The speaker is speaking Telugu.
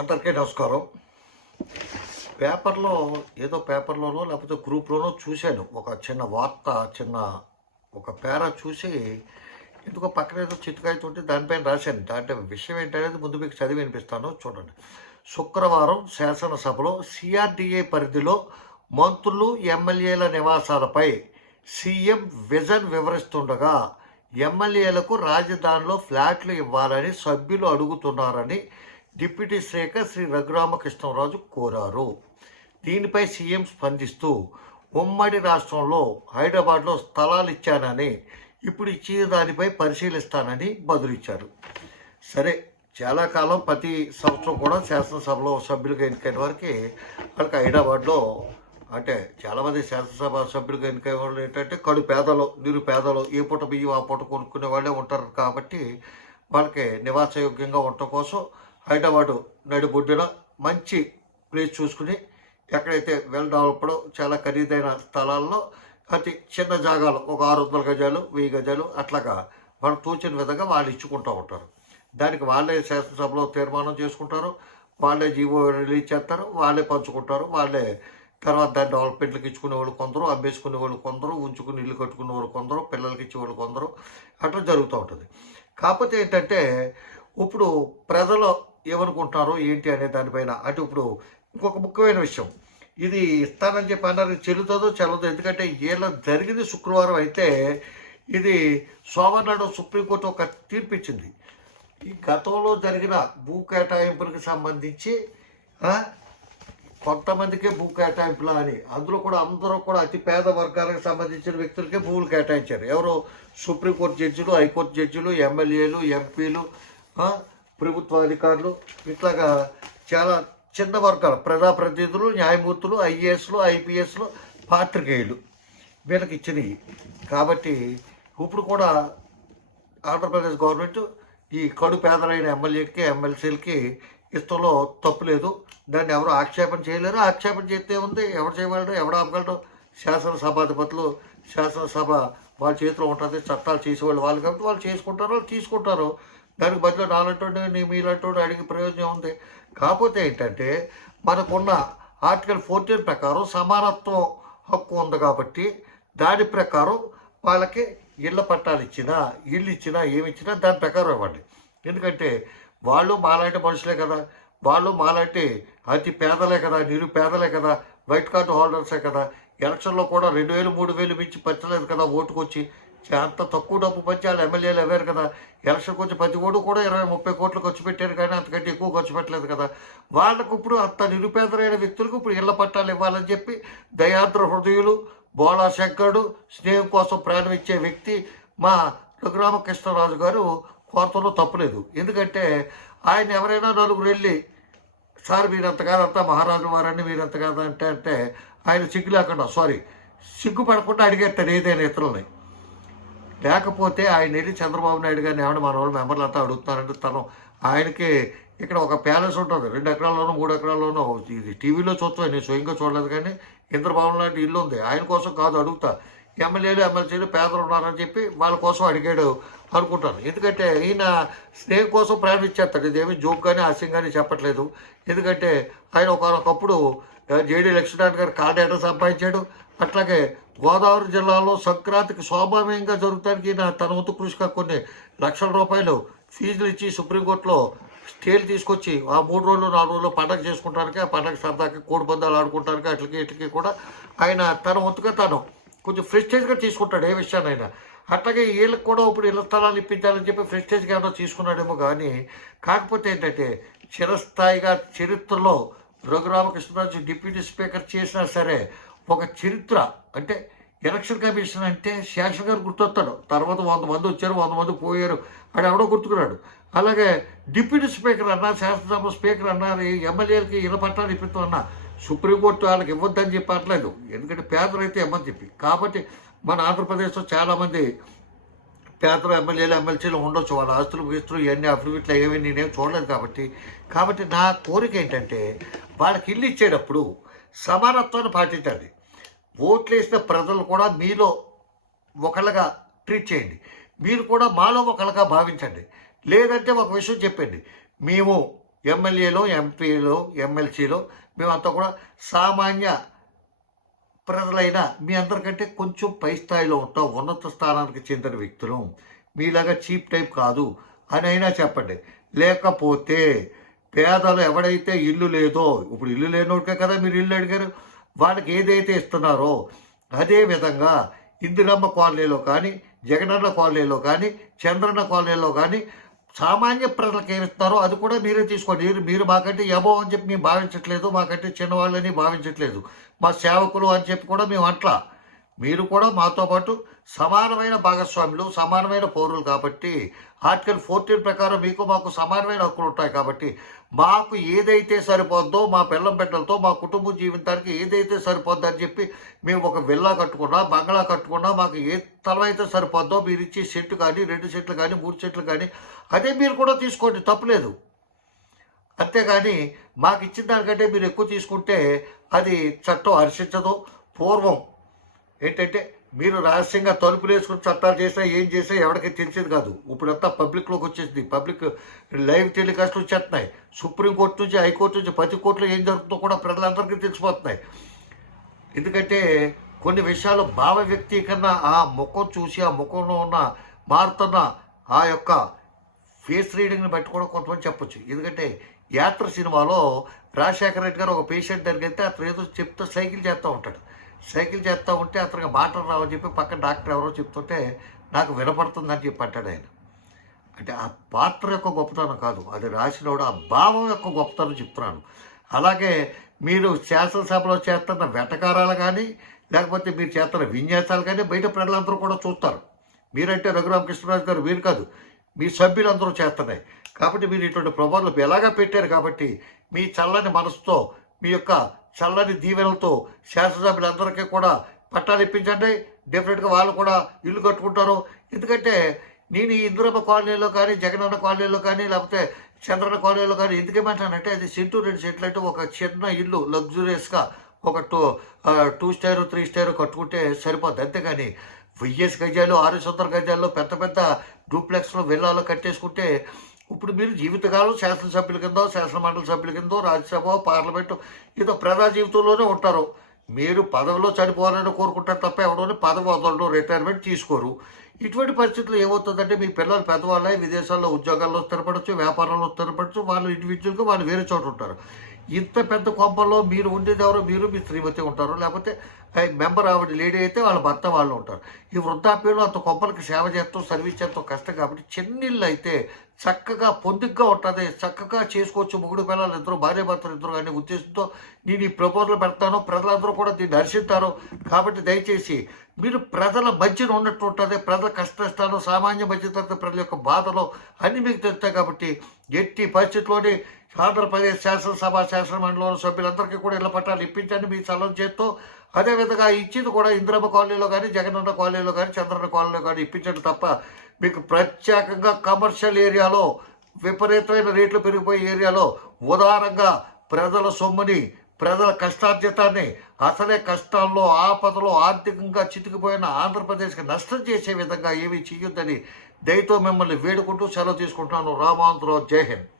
అందరికీ నమస్కారం. పేపర్లో ఏదో పేపర్‌లోనో లేకపోతే గ్రూప్‌లోనో చూశాను. ఒక చిన్న వార్త, ఒక పేరా చూసి ఎందుకో పక్కన ఏదో చిత్తకాయతో ఉంటే దానిపైన రాశాను. దాంట్లో విషయం ఏంటనేది ముందు మీకు చదివి వినిపిస్తాను చూడండి. శుక్రవారం శాసనసభలో సిఆర్‌డిఏ పరిధిలో మంత్రులు, ఎమ్మెల్యేల నివాసాలపై సీఎం విజన్ వివరిస్తుండగా ఎమ్మెల్యేలకు రాజధానిలో ఫ్లాట్లు ఇవ్వాలని సభ్యులు అడుగుతున్నారని డిప్యూటీ స్పీకర్ శ్రీ రఘురామకృష్ణరాజు కోరారు. దీనిపై సీఎం స్పందిస్తూ ఉమ్మడి రాష్ట్రంలో హైదరాబాద్లో స్థలాలు ఇచ్చానని, ఇప్పుడు ఇచ్చిన దానిపై పరిశీలిస్తానని బదులిచ్చారు. సరే, చాలా కాలం ప్రతి సంవత్సరం కూడా శాసనసభలో సభ్యులుగా ఎన్నికైన వారికి వాళ్ళకి హైదరాబాద్లో అంటే చాలామంది శాసనసభ సభ్యులుగా ఎన్నికైన వాళ్ళు ఏంటంటే కడు పేదలు, నిరుపేదలు, ఏ పూట బియ్యం ఆ పూట కొనుక్కునే వాళ్ళే ఉంటారు. కాబట్టి వాళ్ళకి నివాసయోగ్యంగా ఉండటం కోసం హైదరాబాదు నడిబొడ్డున మంచి ప్లేస్ చూసుకుని ఎక్కడైతే వెల్ డెవలప్డ్ చాలా ఖరీదైన స్థలాల్లో అతి చిన్న జాగాలు ఒక 600 గజాలు 1000 గజాలు అట్లాగా వాళ్ళు తోచిన విధంగా వాళ్ళు ఇచ్చుకుంటూ ఉంటారు. దానికి వాళ్ళే శాసనసభలో తీర్మానం చేసుకుంటారు, వాళ్ళే జీవో రిలీజ్ చేస్తారు, వాళ్ళే పంచుకుంటారు, వాళ్ళే తర్వాత దాన్ని డెవలప్మెంట్లకు ఇచ్చుకునే వాళ్ళు కొందరు, అమ్మేసుకునే వాళ్ళు కొందరు, ఉంచుకుని ఇల్లు కట్టుకునే వాళ్ళు కొందరు, పిల్లలకి ఇచ్చేవాళ్ళు కొందరు, అట్లా జరుగుతూ ఉంటుంది. కాకపోతే ఏంటంటే ఇప్పుడు ప్రజలు ఏమనుకుంటున్నారో ఏంటి అనే దానిపైన అంటే ఇప్పుడు ఇంకొక ముఖ్యమైన విషయం, ఇది ఇస్తానని చెప్పి అన్నారు, చెల్లుతుందో చెల్లదో. ఎందుకంటే వీళ్ళ జరిగింది శుక్రవారం అయితే ఇది సోమవారం నాడు సుప్రీంకోర్టు ఒక తీర్పు ఇచ్చింది. ఈ గతంలో జరిగిన భూ కేటాయింపులకు సంబంధించి కొంతమందికే భూ కేటాయింపులా అని, అందులో కూడా అందరూ కూడా అతి పేద వర్గాలకు సంబంధించిన వ్యక్తులకే భూములు కేటాయించారు. ఎవరో సుప్రీంకోర్టు జడ్జిలు, హైకోర్టు జడ్జిలు, ఎమ్మెల్యేలు, ఎంపీలు, ప్రభుత్వ అధికారులు, ఇట్లాగా చాలా చిన్న వర్గాలు, ప్రజాప్రతినిధులు, న్యాయమూర్తులు, ఐఏఎస్లు, ఐపీఎస్లు, పాత్రికేయులు వీళ్ళకి ఇచ్చినవి. కాబట్టి ఇప్పుడు కూడా ఆంధ్రప్రదేశ్ గవర్నమెంట్ ఈ కడు పేదలైన ఎమ్మెల్యేకి, ఎమ్మెల్సీలకి ఇష్టంలో తప్పు లేదు. దాన్ని ఎవరు ఆక్షేపణ చేయలేరు. ఆక్షేపణ చేస్తే ఉంది, ఎవరు చేయగలరు, ఎవరు ఆపగలరు? శాసనసభాధిపతులు, శాసనసభ వాళ్ళ చేతిలో ఉంటుంది, చట్టాలు చేసేవాళ్ళు వాళ్ళు కాబట్టి వాళ్ళు చేసుకుంటారు, వాళ్ళు తీసుకుంటారు. దానికి బదులు నాలంటోండి మీలంటోండి అడిగి ప్రయోజనం ఉంది. కాకపోతే ఏంటంటే మనకున్న ఆర్టికల్ 14 ప్రకారం సమానత్వం హక్కు ఉంది కాబట్టి దాని ప్రకారం వాళ్ళకి ఇళ్ళ పట్టాలు ఇచ్చినా, ఇల్లు ఇచ్చినా, ఏమి ఇచ్చినా దాని ప్రకారం ఇవ్వండి. ఎందుకంటే వాళ్ళు మాలాంటి మనుషులే కదా, వాళ్ళు మాలాంటి అతి పేదలే కదా, నిరుపేదలే కదా, వైట్ కార్డు హోల్డర్సే కదా. ఎలక్షన్లో కూడా 2000 3000 మించి పంచలేదు కదా ఓటుకు వచ్చి. అంత తక్కువ డబ్బు పంచి వాళ్ళు ఎమ్మెల్యేలు అవ్వారు కదా. ఎలక్షన్కి వచ్చి ప్రతి ఓటు కూడా 20-30 కోట్లు ఖర్చు పెట్టారు, కానీ అంతకంటే ఎక్కువ ఖర్చు పెట్టలేదు కదా. వాళ్ళకు ఇప్పుడు అంత నిరుపేదలైన వ్యక్తులకు ఇప్పుడు ఇళ్ల పట్టాలు ఇవ్వాలని చెప్పి దయాద్ర హృదయులు, బోళా శంకరుడు, స్నేహం కోసం ప్రాణం ఇచ్చే వ్యక్తి మా రఘురామకృష్ణరాజు గారు కోరతంలో తప్పులేదు. ఎందుకంటే ఆయన ఎవరైనా నలుగురు వెళ్ళి సార్ మీరంత కాదంతా మహారాజు వారని మీరంత కాదంటే అంటే ఆయన సిగ్గు లేకుండా సిగ్గుపడకుండా అడిగేస్తాడు ఏదైనా ఇతరులని. లేకపోతే ఆయన వెళ్ళి చంద్రబాబు నాయుడు గారిని ఏమన్నా మన వాళ్ళు మెంబర్లు అంతా అడుగుతున్నారంటే ఆయనకి ఇక్కడ ఒక ప్యాలెస్ ఉంటుంది, 2 ఎకరాల్లోనో 3 ఎకరాల్లోనో. ఇది టీవీలో చూస్తాను, నేను స్వయంగా చూడలేదు, కానీ ఇంద్రభవన్ లాంటి ఇల్లు ఉంది. ఆయన కోసం కాదు అడుగుతా, ఎమ్మెల్యేలు ఎమ్మెల్సీలు పేదలు ఉన్నారని చెప్పి వాళ్ళ కోసం అడిగాడు అనుకుంటాను. ఎందుకంటే ఈయన స్నేహం కోసం ప్రాణం ఇచ్చేస్తాడు, ఇదేమి జోక్ కానీ హాస్యం కానీ చెప్పట్లేదు. ఎందుకంటే ఆయన ఒకప్పుడు జేడీ లక్ష్మీనారాయణ గారు కాంట్రాక్టర్ సంపాదించాడు. అట్లాగే గోదావరి జిల్లాలో సంక్రాంతికి స్వాభావికంగా జరుగుతానికి ఈయన తన వంతు కృషిగా కొన్ని లక్షల రూపాయలు ఫీజులు ఇచ్చి సుప్రీంకోర్టులో స్టేలు తీసుకొచ్చి ఆ 3 రోజులు 4 రోజులు పండగ చేసుకుంటానికి, ఆ పండగ సరదాకి కోడి పందాలు ఆడుకుంటానికి ఇట్లకి కూడా ఆయన తన వంతుగా తను కొంచెం ఫ్రెస్టేజ్గా తీసుకుంటాడు ఏ విషయాన్నైనా. అట్లాగే వీళ్ళకి కూడా ఇప్పుడు ఇళ్ల స్థలాలు ఇప్పించాలని చెప్పి ఫ్రెస్టేజ్గా ఏమో తీసుకున్నాడేమో. కానీ కాకపోతే ఏంటంటే చిరస్థాయిగా చరిత్రలో రఘురామకృష్ణరాజు డిప్యూటీ స్పీకర్ చేసినా సరే ఒక చరిత్ర అంటే ఎలక్షన్ కమిషన్ అంటే శేషన్ గారు గుర్తొస్తాడు. తర్వాత 100 మంది వచ్చారు, 100 మంది పోయారు, అది ఎవడో గుర్తుకున్నాడు. అలాగే డిప్యూటీ స్పీకర్ అన్నా, శాసనసభ స్పీకర్ అన్నారు, ఎమ్మెల్యేలకి ఇళ్ల పట్టాలు ఇప్పిస్తామన్నా సుప్రీంకోర్టు వాళ్ళకి ఇవ్వద్దని చెప్పట్లేదు, ఎందుకంటే పేదలైతే ఇవ్వని చెప్పి. కాబట్టి మన ఆంధ్రప్రదేశ్లో చాలామంది పేదలు ఎమ్మెల్యేలు ఎమ్మెల్సీలు ఉండొచ్చు, వాళ్ళ ఆస్తులు గీస్తులు ఇవన్నీ అఫిడవిట్లు ఏమీ నేనేం చూడలేదు. కాబట్టి నా కోరిక ఏంటంటే వాళ్ళకి ఇల్లు ఇచ్చేటప్పుడు సమానత్వాన్ని పాటించండి. ఓట్లు వేసిన ప్రజలు కూడా మీలో ఒకళ్ళగా ట్రీట్ చేయండి, మీరు కూడా మాలో ఒకళ్ళగా భావించండి. లేదంటే ఒక విషయం చెప్పండి, మేము ఎమ్మెల్యేలో, ఎంపీలో, ఎమ్మెల్సీలో మేమంతా కూడా సామాన్య ప్రజలైనా మీ అందరికంటే కొంచెం పై స్థాయిలో ఉంటాం, ఉన్నత స్థానానికి చెందిన వ్యక్తులు, మీలాగా చీప్ టైప్ కాదు అని అయినా చెప్పండి. లేకపోతే పేదలు ఎవడైతే ఇల్లు లేదో, ఇప్పుడు ఇల్లు లేనోడికే కదా మీరు ఇల్లు అడిగారు, వాళ్ళకి ఏదైతే ఇస్తున్నారో అదే విధంగా ఇందిరమ్మ కాలనీలో కానీ, జగనన్న కాలనీలో కానీ, చంద్రన్న కాలనీలో కానీ సామాన్య ప్రజలకు ఏమి ఇస్తున్నారో అది కూడా మీరే తీసుకోండి. మీరు మాకంటే ఎబో అని చెప్పి మేము భావించట్లేదు, మాకంటే చిన్నవాళ్ళని భావించట్లేదు, మా సేవకులు అని చెప్పి కూడా మేము అట్లా. మీరు కూడా మాతో పాటు సమానమైన భాగస్వాములు, సమానమైన పౌరులు కాబట్టి ఆర్టికల్ 14 ప్రకారం మీకు మాకు సమానమైన హక్కులు ఉంటాయి కాబట్టి మాకు ఏదైతే సరిపోద్దో, మా పిల్లం బిడ్డలతో మా కుటుంబ జీవితానికి ఏదైతే సరిపోద్దో అని చెప్పి మేము ఒక విల్లా కట్టుకున్నా, బంగ్లా కట్టుకున్నా, మాకు ఏ స్థలం అయితే సరిపోద్దో మీరు ఇచ్చే సెట్లు కానీ, 2 సెట్లు కానీ, 3 సెట్లు కానీ అదే మీరు కూడా తీసుకోండి, తప్పులేదు. అంతేగాని మాకు ఇచ్చిన దానికంటే మీరు ఎక్కువ తీసుకుంటే అది చట్టం హర్షించదు. పూర్వం ఏంటంటే మీరు రహస్యంగా తలుపులు వేసుకుని చట్టాలు చేసినా ఏం చేసినా ఎవరికి తెలిసేది కాదు. ఇప్పుడంతా పబ్లిక్లోకి వచ్చేసింది, పబ్లిక్ లైవ్ టెలికాస్ట్ వచ్చేస్తున్నాయి. సుప్రీంకోర్టు నుంచి, హైకోర్టు నుంచి, ప్రతి కోర్టులో ఏం జరుగుతుందో కూడా ప్రజలందరికీ తెలిసిపోతున్నాయి. ఎందుకంటే కొన్ని విషయాలు భావ వ్యక్తీకరణ ఆ ముఖం చూసి, ఆ ముఖంలో ఉన్న మారుతున్న ఆ యొక్క ఫేస్ రీడింగ్ని బట్టి కూడా కొంతమంది చెప్పొచ్చు. ఎందుకంటే యాత్ర సినిమాలో రాజశేఖర రెడ్డి గారు ఒక పేషెంట్ దగ్గరికి వెళ్తే అతను ఏదో చెప్తూ సైకిల్ చేస్తూ ఉంటాడు. సైకిల్ చేస్తూ ఉంటే అతనికి మాటలు రావని చెప్పి పక్కన డాక్టర్ ఎవరో చెప్తుంటే నాకు వినపడుతుందని చెప్పి అంటాడు ఆయన. అంటే ఆ పాత్ర యొక్క గొప్పతనం కాదు, అది రాసినవాడు ఆ భావం యొక్క గొప్పతనం చెప్తున్నాను. అలాగే మీరు శాసనసభలో చేస్తున్న వెటకారాలు కానీ, లేకపోతే మీరు చేస్తున్న విన్యాసాలు కానీ బయట ప్రజలందరూ కూడా చూస్తారు. మీరంటే రఘురామకృష్ణరాజు గారు వీరు కాదు, మీ సభ్యులందరూ చేస్తున్నాయి కాబట్టి మీరు ఇటువంటి ప్రబోధనలు ఎలాగా పెట్టారు కాబట్టి మీ చల్లని మనసుతో, మీ యొక్క చల్లని దీవెనలతో శాసనసభ్యులందరికీ కూడా పట్టాలు ఇప్పించండి. డెఫినెట్గా వాళ్ళు కూడా ఇల్లు కట్టుకుంటారు. ఎందుకంటే నేను ఈ ఇందిరమ్మ కాలనీలో కానీ, జగనన్న కాలనీలో కానీ, లేకపోతే చంద్రన్న కాలనీలో కానీ ఎందుకేమంటానంటే అది సెంటు 2 సెంట్లు అంటే ఒక చిన్న ఇల్లు లగ్జూరియస్గా ఒక 2 స్టార్ 3 స్టార్ కట్టుకుంటే సరిపోద్ది. అంతేగాని 1000 గజాలు 600 గజాల్లో పెద్ద పెద్ద డూప్లెక్స్లో విల్లాలో కట్టేసుకుంటే ఇప్పుడు మీరు జీవితకాలం శాసనసభ్యుల కిందో, శాసనమండలి సభ్యుల కిందో, రాజ్యసభ, పార్లమెంటు ఏదో ప్రజా జీవితంలోనే ఉంటారు. మీరు పదవిలో చనిపోవాలని కోరుకుంటారు తప్ప ఎవడోని పదవి వదలడం, రిటైర్మెంట్ తీసుకోరు. ఇటువంటి పరిస్థితులు ఏమవుతుందంటే మీ పిల్లలు పెద్దవాళ్ళే విదేశాల్లో ఉద్యోగాల్లో స్థిరపడచ్చు, వ్యాపారంలో స్థిరపడచ్చు, వాళ్ళు ఇండివిజువల్గా వాళ్ళు వేరే చోట ఉంటారు. ఇంత పెద్ద కొంపల్లో మీరు ఉండేది ఎవరో మీరు మీ శ్రీమతి ఉంటారు, లేకపోతే మెంబర్ ఆవిడ లేడీ అయితే వాళ్ళ భర్త వాళ్ళు ఉంటారు. ఈ వృద్ధాప్యంలో అంత కొంపలకి సేవ చేస్తాం, సర్వీస్ చేస్తాం కష్టం కాబట్టి చిన్నిళ్ళు అయితే చక్కగా పొందిగ్గా ఉంటుంది, చక్కగా చేసుకోవచ్చు. మొగుడు పిల్లలు ఇద్దరు, భార్య భర్తలు ఇద్దరు అనే ఉద్దేశంతో నేను ఈ ప్రపోజల్ పెడతాను. ప్రజలందరూ కూడా దీన్ని హర్షిస్తారు. కాబట్టి దయచేసి మీరు ప్రజల మధ్యన ఉన్నట్టు ఉంటుంది. ప్రజల కష్టాలు, సామాన్య మధ్యతరగతి ప్రజల యొక్క బాధలు అన్నీ మీకు తెలుస్తాయి. కాబట్టి ఎట్టి పరిస్థితుల్లోని ఆంధ్రప్రదేశ్ శాసనసభ, శాసనమండలిలోని సభ్యులందరికీ కూడా ఇళ్ల పట్టాలు ఇప్పించండి మీ చలం చేస్తూ. అదేవిధంగా ఇచ్చింది కూడా ఇందిరమ్మ కాలనీలో కానీ, జగనన్న కాలనీలో కానీ, చంద్రన్న కాలనీలో కానీ ఇప్పించండి తప్ప మీకు ప్రత్యేకంగా కమర్షియల్ ఏరియాలో విపరీతమైన రేట్లు పెరిగిపోయే ఏరియాలో ఉదారంగా ప్రజల సొమ్ముని, ప్రజల కష్టార్జితాన్ని, అసలే కష్టాల్లో, ఆపదలో ఆర్థికంగా చితికిపోయిన ఆంధ్రప్రదేశ్కి నష్టం చేసే విధంగా ఏమీ చేయొద్దని దయతో మిమ్మల్ని వేడుకుంటూ సెలవు తీసుకుంటున్నాను. రామాంధ్రరావు, జై హింద్.